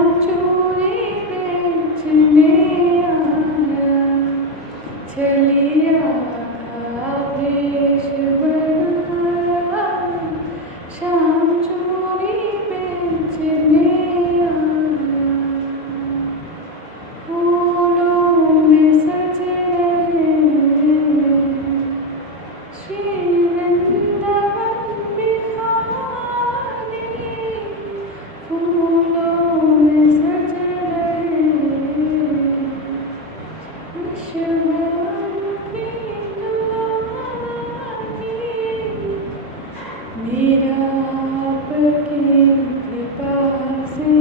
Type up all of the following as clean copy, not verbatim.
श्याम चोरी बेचने आया, छलिया का भेष बनाया, श्याम चोरी बेचने आया। फूलों में सज रहे श्री वृंदावन बिहारी, फूलों में सज रहे विश्वभर की दुलारी। मेरा आपकी कृपा से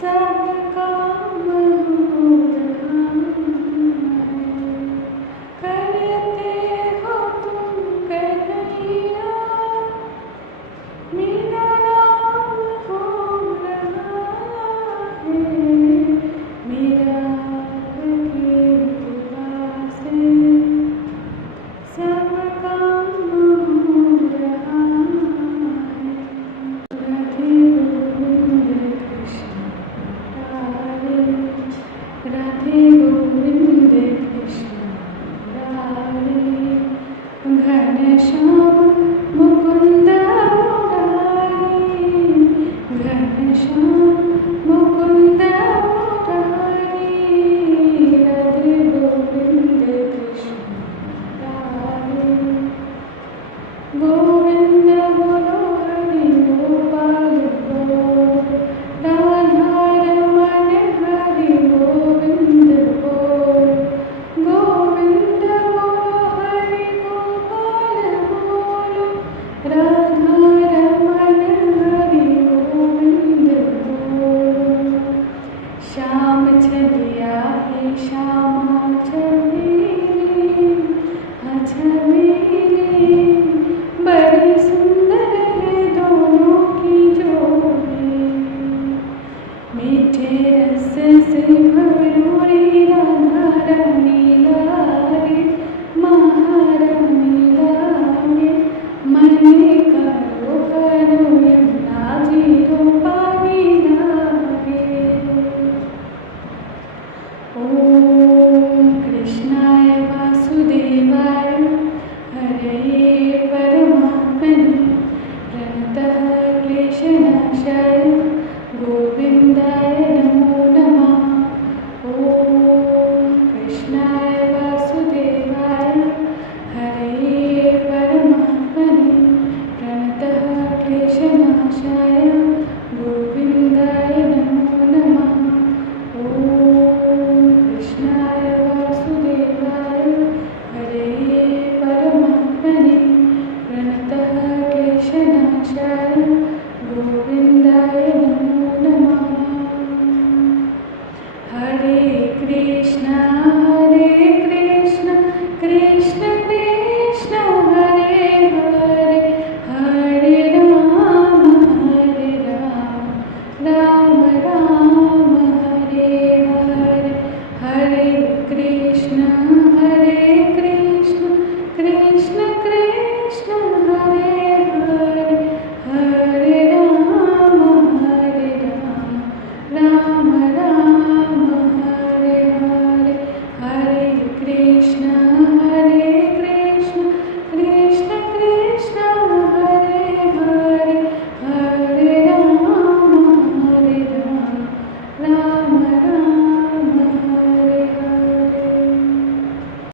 सब काम हो रहा है, करते हो तुम कन्हैया, मेरा नाम हो रहा है। मेरा आपकी कृपा से सब काम हो रहा है। राधे गोविंद कृष्ण मुरारी, राधे गोविंद कृष्ण मुरारी, घनश्याम मुकुंद मुरारी, घनश्याम मुकुंद मुरारी, राधे गोविंद कृष्ण मुरारी। गोविंद बोलो हरि गोपाल बोलो, राधा रमण हरि गोविंद बोलो, गोविंद बोलो हरि गोपाल बोलो, राधा रमण हरि गोविंद बोलो। श्याम छलिया है श्यामा छबीली, हाँ छबीली, बड़ी सुंदर है दोनों की जोड़ी, मीठे रस से भर